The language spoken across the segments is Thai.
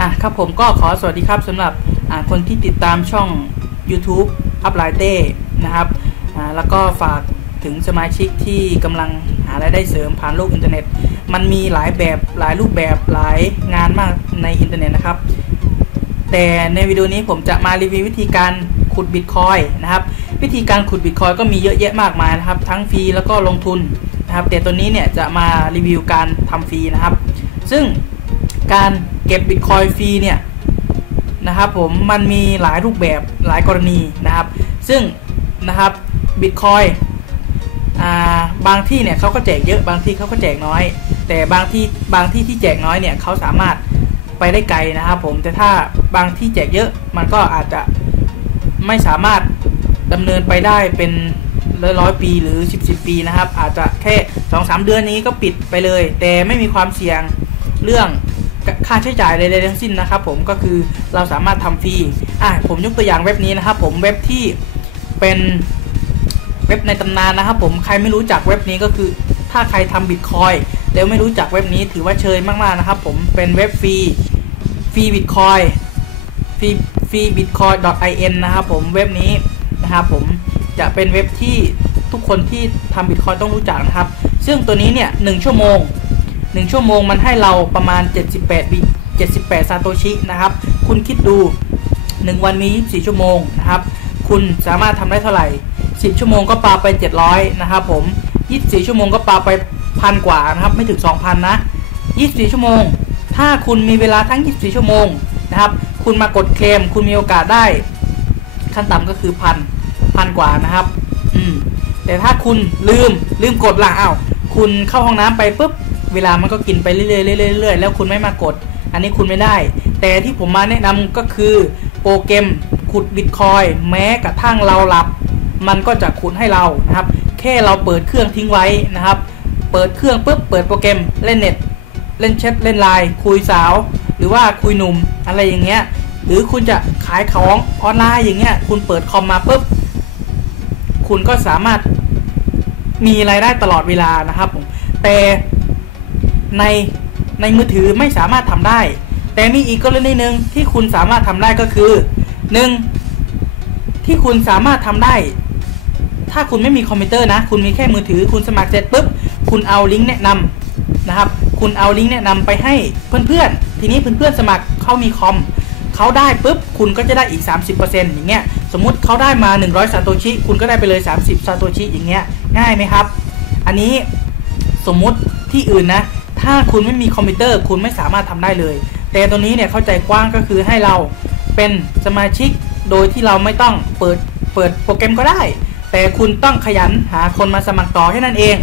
อะครับผมก็ขอสวัสดีครับสำหรับคนที่ติดตามช่อง YouTube อัพไลเต้นะครับอ่าแล้วก็ฝากถึงสมาชิกที่กำลังหารายได้เสริมผ่านโลกอินเทอร์เน็ต มันมีหลายแบบหลายรูปแบบหลายงานมากในอินเทอร์เน็ตนะครับ แต่ในวิดีโอนี้ผมจะมารีวิววิธีการขุดบิตคอยนะครับ วิธีการขุดบิตคอยก็มีเยอะแยะมากมายนะครับ ทั้งฟรีแล้วก็ลงทุนนะครับแต่ตัวนี้เนี่ยจะมารีวิวการทำฟรีนะครับ ซึ่ง การเก็บบิตคอยฟรีเนี่ยนะครับผมมันมีหลายรูปแบบหลายกรณีนะครับ ซึ่งนะครับบิตคอยบางที่เนี่ยเขาก็แจกเยอะบางที่เขาก็แจกน้อย แต่บางที่บางที่ที่แจกน้อยเนี่ยเขาสามารถไปได้ไกลนะครับผมแต่ถ้าบางที่แจกเยอะมันก็อาจจะไม่สามารถดำเนินไปได้เป็นร้อยร้อยปีหรือ 10บสปีนะครับ อาจจะแค่2อสเดือนนี้ก็ปิดไปเลย แต่ไม่มีความเสี่ยงเรื่อง ค่าใช้จ่ายใดๆทั้งสิ้นนะครับผมก็คือเราสามารถทำฟรีอะผมยกตัวอย่างเว็บนี้นะครับผมเว็บที่เป็นเว็บในตำนานนะครับผมใครไม่รู้จักเว็บนี้ก็คือ ถ้าใครทำบิตคอยแล้วไม่รู้จักเว็บนี้ถือว่าเชยมากๆนะครับผมเป็นเว็บฟรีฟรีบิตคอยฟรีฟรีบิตคอย .in นะครับผมเว็บนี้นะครับผมจะเป็นเว็บที่ทุกคนที่ทำบิตคอยต้องรู้จักนะครับ ซึ่งตัวนี้เนี่ยหชั่วโมง 1 ชั่วโมงมันให้เราประมาณ 78บิต78 ซาโตชินะครับ คุณคิดดู 1 วันมี 24 ชั่วโมงนะครับ คุณสามารถทำได้เท่าไหร่ 10 ชั่วโมงก็ปาไป 700 นะครับผม 24 ชั่วโมงก็ปาไปพันกว่านะครับ ไม่ถึง 2,000 นะ 24 ชั่วโมง ถ้าคุณมีเวลาทั้ง 24 ชั่วโมงนะครับ คุณมากดเคลม คุณมีโอกาสได้ ขั้นต่ำก็คือพันพันกว่านะครับ อืม แต่ถ้าคุณลืมลืมกดล่ะอ้าว คุณเข้าห้องน้ำไปปุ๊บ เวลามันก็กินไปเรื่อยๆเรื่อยๆแล้วคุณไม่มากด อันนี้คุณไม่ได้ แต่ที่ผมมาแนะนำก็คือโปรแกรมขุดบิตคอยแม้กระทั่งเราหลับ มันก็จะขุดให้เรานะครับ แค่เราเปิดเครื่องทิ้งไว้นะครับ เปิดเครื่องปุ๊บเปิดโปรแกรมเล่นเน็ตเล่นแชทเล่นไลน์คุยสาว หรือว่าคุยหนุ่มอะไรอย่างเงี้ยหรือคุณจะขายของออนไลน์อย่างเงี้ยคุณเปิดคอมมาปุ๊บคุณก็สามารถมีรายได้ตลอดเวลานะครับผมแต่ ในในมือถือไม่สามารถทำได้ แต่มีอีกกรณีหนึ่งที่คุณสามารถทำได้ก็คือหนึ่งที่คุณสามารถทำได้ ถ้าคุณไม่มีคอมพิวเตอร์นะ คุณมีแค่มือถือ คุณสมัครเสร็จปุ๊บ คุณเอาลิงก์แนะนำนะครับ คุณเอาลิงก์แนะนำไปให้เพื่อนๆ ทีนี้เพื่อนๆสมัครเขามีคอมเขาได้ปุ๊บ คุณก็จะได้อีก 30%อย่างเงี้ย สมมุติเขาได้มา 100ซาโตชิ คุณก็ได้ไปเลย 30ซาโตชิ อย่างเงี้ย ง่ายไหมครับ อันนี้สมมุติที่อื่นนะ ถ้าคุณไม่มีคอมพิวเตอร์ คุณไม่สามารถทำได้เลย แต่ตัวนี้เนี่ยเข้าใจกว้างก็คือให้เราเป็นสมาชิกโดยที่เราไม่ต้องเปิดเปิดโปรแกรมก็ได้ แต่คุณต้องขยันหาคนมาสมัครต่อแค่นั้นเอง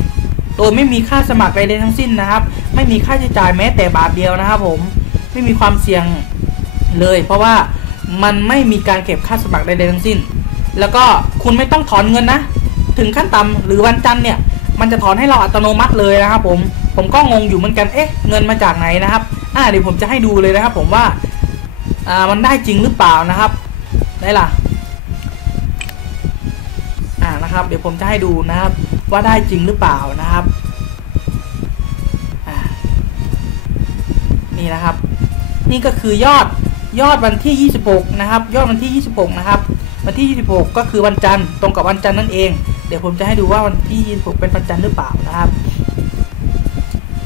โดยไม่มีค่าสมัครใดๆทั้งสิ้นนะครับ ไม่มีค่าใช้จ่ายแม้แต่บาทเดียวนะครับผมไม่มีความเสี่ยงเลย เพราะว่ามันไม่มีการเก็บค่าสมัครใดๆทั้งสิ้น แล้วก็คุณไม่ต้องถอนเงินนะ ถึงขั้นต่ำหรือวันจันทร์เนี่ย มันจะถอนให้เราอัตโนมัติเลยนะครับผมผมก็งงอยู่เหมือนกันเอ๊ะเงินมาจากไหนนะครับอ่าเดี๋ยวผมจะให้ดูเลยนะครับ ผมว่าอ่ามันได้จริงหรือเปล่านะครับ ได้ล่ะอ่านะครับ เดี๋ยวผมจะให้ดูนะครับ ว่าได้จริงหรือเปล่านะครับอ่านี่นะครับ นี่ก็คือยอดยอดวันที่ 26 นะครับ ยอดวันที่ 26 นะครับ วันที่ 26 ก็คือวันจันทร์ตรงกับวันจันทร์นั่นเอง เดี๋ยวผมจะให้ดูว่าวันที่ 26 เป็นวันจันทร์หรือเปล่านะครับ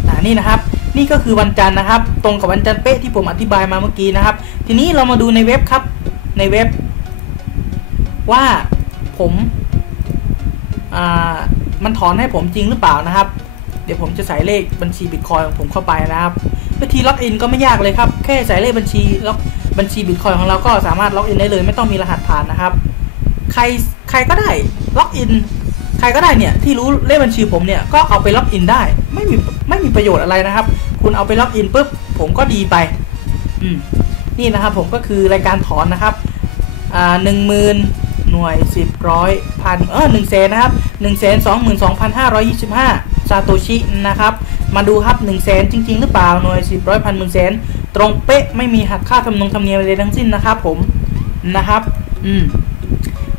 อ่านี่นะครับนี่ก็คือวันจันทร์นะครับ ตรงกับวันจันทร์เป๊ะที่ผมอธิบายมาเมื่อกี้นะครับ ทีนี้เรามาดูในเว็บครับในเว็บ ว่าผมมันถอนให้ผมจริงหรือเปล่านะครับ เดี๋ยวผมจะใส่เลขบัญชีบิตคอยของผมเข้าไปนะครับ วิธีล็อกอินก็ไม่ยากเลยครับ แค่ใส่เลขบัญชีล็อก บัญชีบิตคอยของเราก็สามารถล็อกอินได้เลย ไม่ต้องมีรหัสผ่านนะครับ ใครใครก็ได้ล็อกอินใครก็ได้เนี่ยที่รู้เลขบัญชีผมเนี่ยก็เอาไปล็อกอินได้ไม่มีไม่มีประโยชน์อะไรนะครับ คุณเอาไปล็อกอินปุ๊บผมก็ดีไปอืมนี่นะครับผมก็คือรายการถอนนะครับอ่าหนึ่งหมื่นหน่วยสิบร้อยพันเออหนึ่งแสนนะครับหนึ่งแสนสองหมื่นสองพันห้าร้อยยี่สิบห้าซาโตชินะครับ มาดูครับ1นึ่งแสนจริง ๆ หรือเปล่าหน่วยสิบร้อยพันหมื่นแสน ตรงเป๊ะไม่มีหักค่าทำนงทำเนียมอะไรทั้งสิ้นนะครับผมนะครับอืม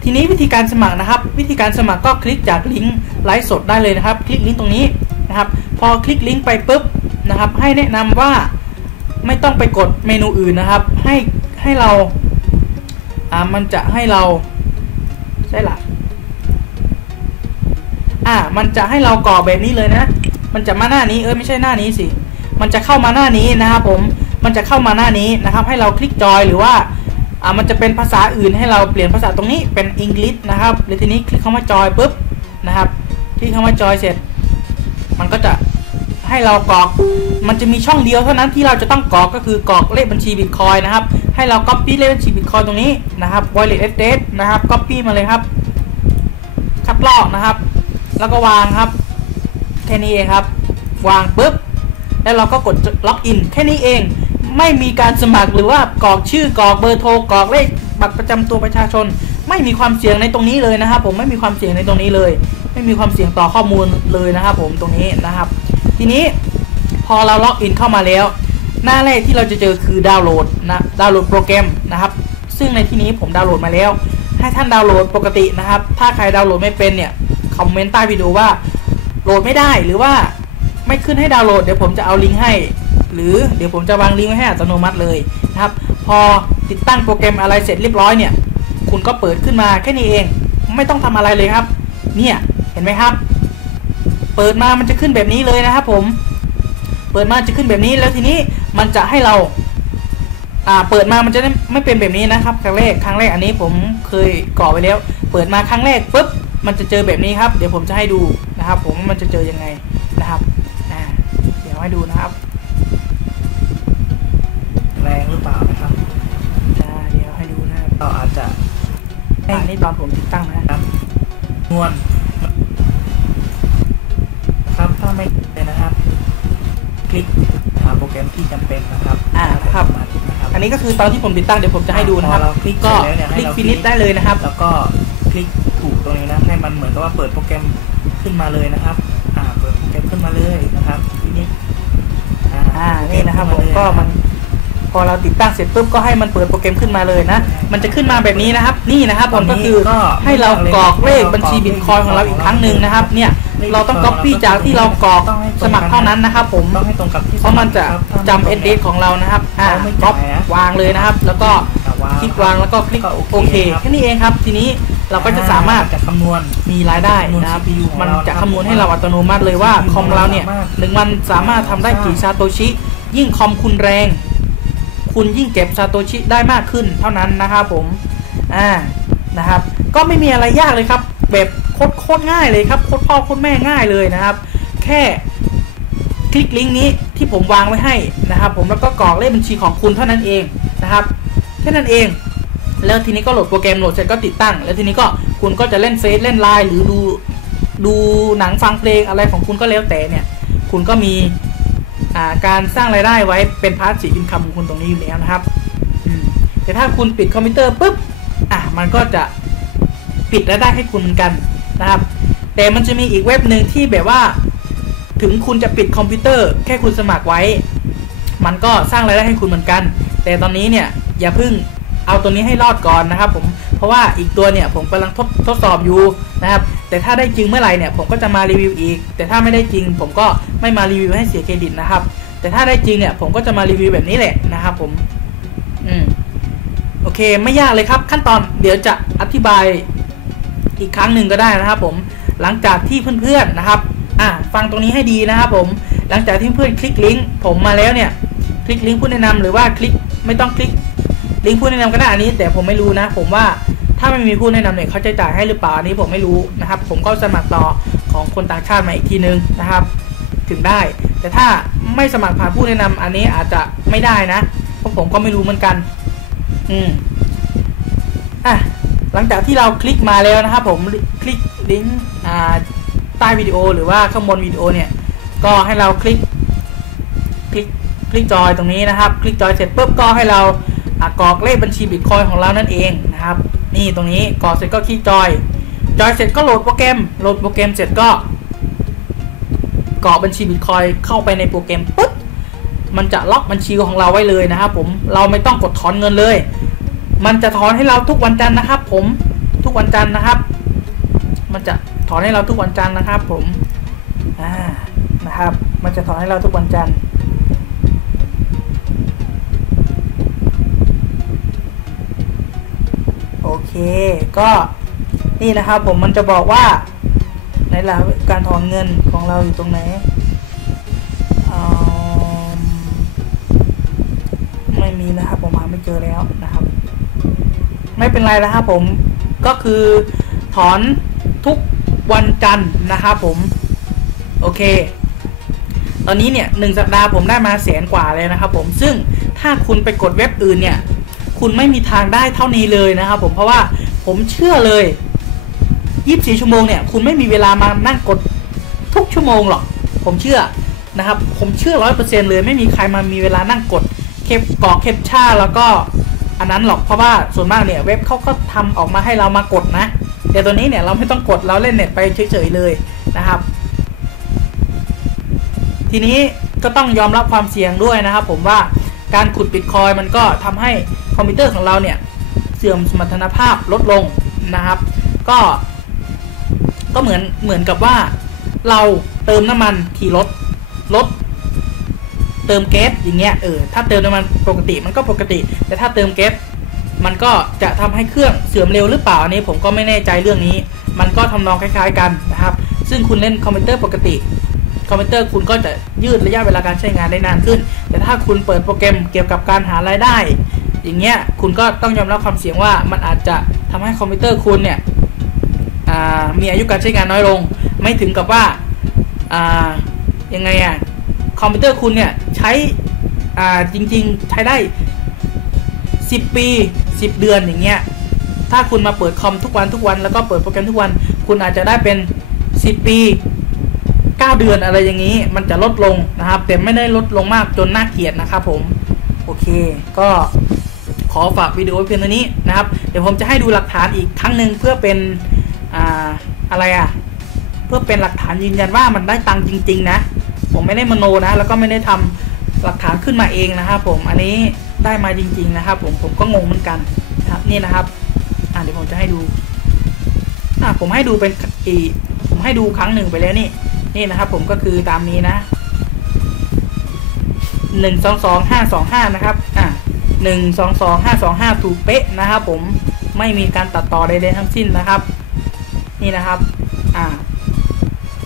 ทีนี้วิธีการสมัครนะครับ วิธีการสมัครก็คลิกจากลิงก์ไลฟ์สดได้เลยนะครับ คลิกลิงก์ตรงนี้นะครับ พอคลิกลิงก์ไปปุ๊บนะครับ ให้แนะนำว่าไม่ต้องไปกดเมนูอื่นนะครับ ให้ให้เราอ่ามันจะให้เราใช่ละอ่ามันจะให้เรากรอกแบบนี้เลยนะ มันจะมาหน้านี้เออไม่ใช่หน้านี้สิมันจะเข้ามาหน้านี้นะครับผม มันจะเข้ามาหน้านี้นะครับ ให้เราคลิกจอยหรือว่าอ่ามันจะเป็นภาษาอื่นให้เราเปลี่ยนภาษาตรงนี้เป็นอังกฤษนะครับแล้วทีนี้คลิกเข้ามาจอยปุ๊บนะครับคลิกเข้ามาจอยเสร็จ มันก็จะให้เรากรอก มันจะมีช่องเดียวเท่านั้นที่เราจะต้องกรอกก็คือกรอกเลขบัญชีบิตคอยนะครับ ให้เรา copy เลขบัญชีบิตคอยตรงนี้นะครับ wallet address นะครับ copy มาเลยครับคัดลอกนะครับ แล้วก็วางครับแค่นี้เองครับ วางปุ๊บ แล้วเราก็กดล็อกอินแค่นี้เอง ไม่มีการสมัครหรือว่ากรอกชื่อกรอกเบอร์โทรกรอกเลขบัตรประจำตัวประชาชน ไม่มีความเสี่ยงในตรงนี้เลยนะครับ ผมไม่มีความเสี่ยงในตรงนี้เลย ไม่มีความเสี่ยงต่อข้อมูลเลยนะครับ ผมตรงนี้นะครับ ทีนี้พอเราล็อกอินเข้ามาแล้ว หน้าแรกที่เราจะเจอคือดาวน์โหลดนะดาวน์โหลดโปรแกรมนะครับ ซึ่งในที่นี้ผมดาวน์โหลดมาแล้ว ให้ท่านดาวน์โหลดปกตินะครับ ถ้าใครดาวน์โหลดไม่เป็นเนี่ยคอมเมนต์ใต้วิดีโอว่าโหลดไม่ได้หรือว่าไม่ขึ้นให้ดาวน์โหลดเดี๋ยวผมจะเอาลิงก์ให้ รือเดี๋ยวผมจะวางลิงก์ไว้ให้อัตโนมัติเลยนะครับพอติดตั้งโปรแกรมอะไรเสร็จเรียบร้อยเนี่ยคุณก็เปิดขึ้นมาแค่นี้เอง ไม่ต้องทำอะไรเลยครับ เนี่ยเห็นไหมครับ เปิดมามันจะขึ้นแบบนี้เลยนะครับผม เปิดมาจะขึ้นแบบนี้แล้วทีนี้มันจะให้เราอ่าเปิดมามันจะไม่เป็นแบบนี้นะครับ ครั้งแรกครั้งแรกอันนี้ผมเคยก่อไว้แล้ว เปิดมาครั้งแรกปุ๊บมันจะเจอแบบนี้ครับ เดี๋ยวผมจะให้ดูนะครับ ผมมันจะเจอยังไงนะครับอ่าเดี๋ยวให้ดูนะครับ อันนี้ตอนผมติดตั้งนะครับนวลครับถ้าไม่เป็นนะครับ คลิกหาโปรแกรมที่จำเป็นนะครับ อ่าครับสมาธินะครับอันนี้ก็คือตอนที่ผมติดตั้งเดี๋ยวผมจะให้ดูนะครับพอเราคลิกก็เสร็จแล้วเนี่ยคลิกให้เราฟินิชคลิกได้เลยนะครับ แล้วก็คลิกถูกตรงนี้นะให้มันเหมือนกับว่าเปิดโปรแกรมขึ้นมาเลยนะครับ อ่าเปิดโปรแกรมขึ้นมาเลยนะครับ พอเราติดตั้งเสร็จปุ๊บก็ให้มันเปิดโปรแกรมขึ้นมาเลยนะ มันจะขึ้นมาแบบนี้นะครับ นี่นะครับผมก็คือให้เรากรอกเลขบัญชีบิตคอยของเราอีกครั้งหนึ่งนะครับ เนี่ยเราต้อง copy จากที่เรากรอกสมัครเท่านั้นนะครับ ผมต้องให้ตรงกับที่เพราะมันจะครับถ้าจำเอเดของเรานะครับอ่าเขาไม่ก๊อปจ่ายนะวางเลยนะครับ แล้วก็แต่ว่าคลิกวางแล้วก็คลิกก็โอเคโอเคครับแค่นี้เองครับ ทีนี้เราก็จะสามารถจะคำนวณมีรายได้นะครับคำนวณ CPU ของมันเราจะครับคำนวณให้เราอัตโนมัติเลยว่า CPU คอมเราเนี่ยสามารถหนึ่งวันสามารถทำได้กี่ซาโตชิ ยิ่งคอมคุณแรง คุณยิ่งเก็บซาโตชิได้มากขึ้นเท่านั้นนะครับผมอ่านะครับ ก็ไม่มีอะไรยากเลยครับ แบบโคตรโคตรง่ายเลยครับโคตรพ่อโคตรแม่ง่ายเลยนะครับ แค่คลิกลิงก์นี้ที่ผมวางไว้ให้นะครับ ผมแล้วก็กรอกเลขบัญชีของคุณเท่านั้นเองนะครับแค่นั้นเอง แล้วทีนี้ก็โหลดโปรแกรมโหลดเสร็จก็ติดตั้ง แล้วทีนี้ก็คุณก็จะเล่นเฟซเล่นไลน์หรือดูดูหนังฟังเพลงอะไรของคุณก็แล้วแต่เนี่ย คุณก็มี การสร้างรายได้ไว้เป็นพาร์ทสีอินคัมของคุณตรงนี้อยู่แล้วนะครับแต่ถ้าคุณปิดคอมพิวเตอร์ปุ๊บอะมันก็จะปิดรายได้ให้คุณเหมือนกันนะครับ แต่มันจะมีอีกเว็บหนึ่งที่แบบว่า ถึงคุณจะปิดคอมพิวเตอร์ แค่คุณสมัครไว้ มันก็สร้างรายได้ให้คุณเหมือนกัน แต่ตอนนี้เนี่ยอย่าเพิ่งเอาตัวนี้ให้รอดก่อนนะครับผมเพราะว่าอีกตัวเนี่ยผมกำลังทดทดสอบอยู่นะครับ แต่ถ้าได้จริงเมื่อไหร่เนี่ยผมก็จะมารีวิวอีก แต่ถ้าไม่ได้จริง ผมก็ไม่มารีวิวให้เสียเครดิตนะครับ แต่ถ้าได้จริงเนี่ยผมก็จะมารีวิวแบบนี้แหละนะครับผม อืมโอเคไม่ยากเลยครับขั้นตอนเดี๋ยวจะอธิบายอีกครั้งหนึ่งก็ได้นะครับผมหลังจากที่เพื่อนๆนะครับอะฟังตรงนี้ให้ดีนะครับผมหลังจากที่เพื่อนคลิกลิงก์ผมมาแล้วเนี่ย คลิกลิงก์ผู้แนะนำหรือว่าคลิกไม่ต้องคลิกลิงก์ผู้แนะนำก็ได้อันนี้ แต่ผมไม่รู้นะ ผมว่า ถ้าไม่มีผู้แนะนำเนี่ยเขาจะจ่ายให้หรือเปล่าอันนี้ผมไม่รู้นะครับ ผมก็สมัครต่อของคนต่างชาติมาอีกทีนึงนะครับ ถึงได้ แต่ถ้าไม่สมัครผ่านผู้แนะนำอันนี้อาจจะไม่ได้นะเพราะผมก็ไม่รู้เหมือนกัน อืมอะหลังจากที่เราคลิกมาแล้วนะครับผมคลิกลิงก์ใต้วิดีโอหรือว่าข้างบนวิดีโอเนี่ย ก็ให้เราคลิก คลิกคลิกจอยตรงนี้นะครับ คลิกจอยเสร็จปุ๊บก็ให้เรากรอกเลขบัญชีบิตคอยของเรานั่นเองนะครับ นี่ตรงนี้กรอเสร็จก็คลิกจอย จอยเสร็จก็โหลดโปรแกรม โหลดโปรแกรมเสร็จก็กรอกบัญชีบิตคอยเข้าไปในโปรแกรมปุ๊บมันจะล็อกบัญชีของเราไว้เลยนะครับผมเราไม่ต้องกดถอนเงินเลย มันจะถอนให้เราทุกวันจันทร์นะครับ ผมทุกวันจันทร์นะครับ มันจะถอนให้เราทุกวันจันทร์นะครับ ผมอ่านะครับ มันจะถอนให้เราทุกวันจันทร์ อเค ก็นี่นะครับผมมันจะบอกว่าในหลักการถอนเงินของเราอยู่ตรงไหนไม่มีนะครับผมหาไม่เจอแล้วนะครับ ไม่เป็นไรนะครับผมก็คือถอนทุกวันจันทร์นะครับผม โอเค ตอนนี้เนี่ยหนึ่งสัปดาห์ผมได้มาแสนกว่าเลยนะครับผมซึ่งถ้าคุณไปกดเว็บอื่นเนี่ย คุณไม่มีทางได้เท่านี้เลยนะครับผมเพราะว่าผมเชื่อเลย24ชั่วโมงเนี่ยคุณไม่มีเวลามานั่งกดทุกชั่วโมงหรอกผมเชื่อนะครับ ผมเชื่อร้อยเปอร์เซ็นเลย ไม่มีใครมามีเวลานั่งกดเคปกรอกเคปชาแล้วก็อันนั้นหรอกเพราะว่าส่วนมากเนี่ยเว็บเขาก็ทำออกมาให้เรามากดนะแต่ตัวนี้เนี่ยเราไม่ต้องกดเราเล่นเน็ตไปเฉยๆเลยนะครับ ทีนี้ก็ต้องยอมรับความเสี่ยงด้วยนะครับ ผมว่าการขุดบิตคอยมันก็ทำให้ อมพิวเตอร์ของเราเนี่ยเสื่อมสมรรถภาพลดลงนะครับ ก็ ก็เหมือนเหมือนกับว่า เราเติมน้ำมันขี่รถรถเติมแก๊สอย่างเงี้ยเออถ้าเติมน้ำมันปกติมันก็ปกติ แต่ถ้าเติมแก๊สมันก็จะทำให้เครื่องเสื่อมเร็วหรือเปล่าอันนี้ผมก็ไม่แน่ใจเรื่องนี้ มันก็ทำนองคล้ายๆกันนะครับ ซึ่งคุณเล่นคอมพิวเตอร์ปกติ คอมพิวเตอร์คุณก็จะยืดระยะเวลาการใช้งานได้นานขึ้น แต่ถ้าคุณเปิดโปรแกรมเกี่ยวกับการหารายได้ อย่างเงี้ยคุณก็ต้องยอมรับความเสี่ยงว่ามันอาจจะทำให้คอมพิวเตอร์คุณเนี่ยมีอายุการใช้งานน้อยลง ไม่ถึงกับว่ายังไงอะคอมพิวเตอร์คุณเนี่ยใช้จริงๆใช้ได้ 10 ปี 10 เดือนอย่างเงี้ยถ้าคุณมาเปิดคอมทุกวันทุกวันแล้วก็เปิดโปรแกรมทุกวัน คุณอาจจะได้เป็น 10 ปี 9 เดือนอะไรอย่างนี้ มันจะลดลงนะครับแต่ไม่ได้ลดลงมากจนน่าเกลียดนะครับผม โอเค ก็ ขอฝากวิดีโอเพียงเท่านี้นะครับ เดี๋ยวผมจะให้ดูหลักฐานอีกครั้งหนึ่งเพื่อเป็นอ่าอะไรอะ เพื่อเป็นหลักฐานยืนยันว่ามันได้ตังค์จริง ๆ นะ ผมไม่ได้มโนนะ แล้วก็ไม่ได้ทำหลักฐานขึ้นมาเองนะครับผม อันนี้ได้มาจริง ๆ นะครับ ผม ผมก็งงเหมือนกันครับนี่นะครับ อ่าเดี๋ยวผมจะให้ดูอ่าผมให้ดูเป็นอีผมให้ดูครั้งหนึ่งไปแล้วนี่ นี่นะครับ ผมก็คือตามนี้นะหนึ่งสองสองห้าสองห้านะครับ อ่า 1 2 2 5 2 5 ถูกเป๊ะนะครับผมไม่มีการตัดต่อใดๆทั้งสิ้นนะครับ นี่นะครับอ่า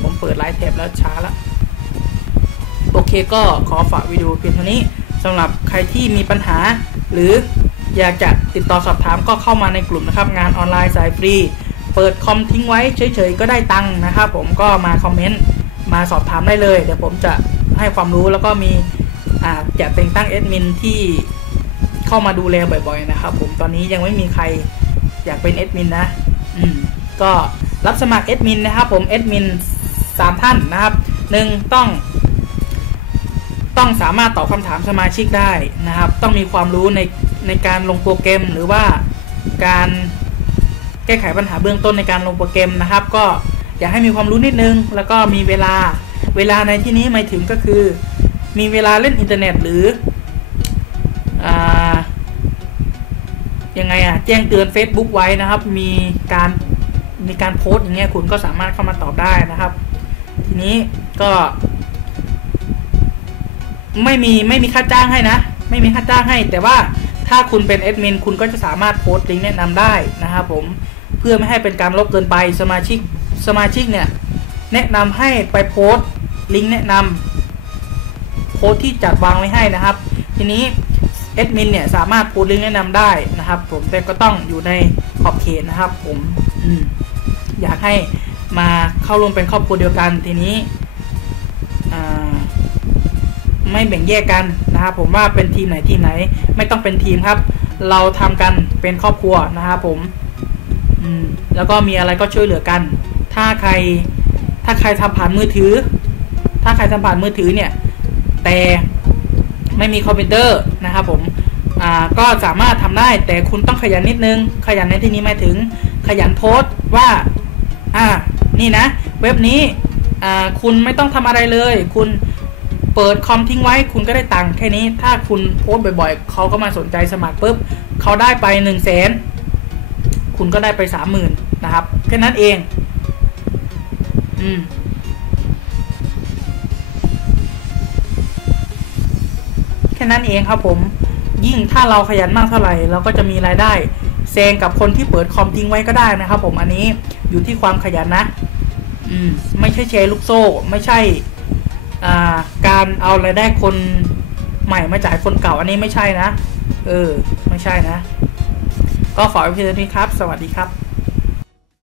ผมเปิดไลฟ์แท็บแล้วช้าละโอเคก็ขอฝากวิดีโอเพียงเท่านี้สำหรับใครที่มีปัญหา หรืออยากจะติดต่อสอบถามก็เข้ามาในกลุ่มนะครับ งานออนไลน์สายฟรี เปิดคอมทิ้งไว้เฉยๆ ก็ได้ตังค์นะครับ ผมก็มาคอมเมนต์มาสอบถามได้เลย เดี๋ยวผมจะให้ความรู้แล้วก็มีอาจจะเป็นตั้งแอดมินที่ เข้ามาดูแลบ่อย ๆ นะครับ ผมตอนนี้ยังไม่มีใครอยากเป็นเอดมินนะ อืมก็รับสมัครเอดมินนะครับ ผมเอดมินสามท่านนะครับหนึ่งต้อง ต้องสามารถตอบคำถามสมาชิกได้นะครับ ต้องมีความรู้ในในการลงโปรแกรมหรือว่าการแก้ไขปัญหาเบื้องต้นในการลงโปรแกรมนะครับ ก็อยากให้มีความรู้นิดนึง แล้วก็มีเวลาเวลาในที่นี้หมายถึงก็คือ มีเวลาเล่นอินเทอร์เน็ต หรือ ยังไงอะแจ้งเตือน Facebook ไว้นะครับ มีการมีการโพสต์อย่างเงี้ยคุณก็สามารถเข้ามาตอบได้นะครับ ทีนี้ก็ ไม่มีไม่มีค่าจ้างให้นะ ไม่มีค่าจ้างให้ แต่ว่าถ้าคุณเป็นแอดมินคุณก็จะสามารถโพสต์ลิงก์แนะนำได้นะครับผมเพื่อไม่ให้เป็นการลบเกินไปสมาชิกสมาชิกเนี่ย แนะนำให้ไปโพสต์ลิงก์แนะนำโพสต์ที่จัดวางไว้ให้นะครับ ทีนี้ แอดมินเนี่ยสามารถโพสต์ลิงก์แนะนำได้นะครับ ผมแต่ก็ต้องอยู่ในขอบเขตนะครับ ผมออยากให้มาเข้าร่วมเป็นครอบครัวเดียวกันทีนี้ไม่แบ่งแยกกันนะครับ ผมว่าเป็นทีมไหนทีมไหน ไม่ต้องเป็นทีมครับ เราทำกันเป็นครอบครัวนะครับผมมแล้วก็มีอะไรก็ช่วยเหลือกัน ถ้าใครถ้าใครทำผ่านมือถือ ถ้าใครทำผ่านมือถือเนี่ย แต่ ไม่มีคอมพิวเตอร์นะครับผมก็สามารถทำได้แต่คุณต้องขยันนิดนึง ขยันในที่นี้หมายถึงขยันโพสต์ว่าอ่านี่นะ เว็บนี้คุณไม่ต้องทำอะไรเลย คุณเปิดคอมทิ้งไว้ คุณก็ได้ตังค์แค่นี้ถ้าคุณโพสต์บ่อยๆเขาก็มาสนใจสมัครปุ๊บเขาได้ไปหนึ่งแสนคุณก็ได้ไปสามหมื่นนะครับแค่นั้นเอง อืม ค่นั้นเองครับผม ยิ่งถ้าเราขยันมากเท่าไหร่ เราก็จะมีรายได้แซงกับคนที่เปิดคอมทิ้งไว้ก็ได้นะครับ ผมอันนี้อยู่ที่ความขยันนะ อืมไม่ใช่แชร์ลูกโซ่ ไม่ใช่อ่าการเอารายได้คนใหม่มาจ่ายคนเก่าอันนี้ไม่ใช่นะ เออ ไม่ใช่นะ ก็ฝากไว้เพียงเท่านี้ครับ สวัสดีครับ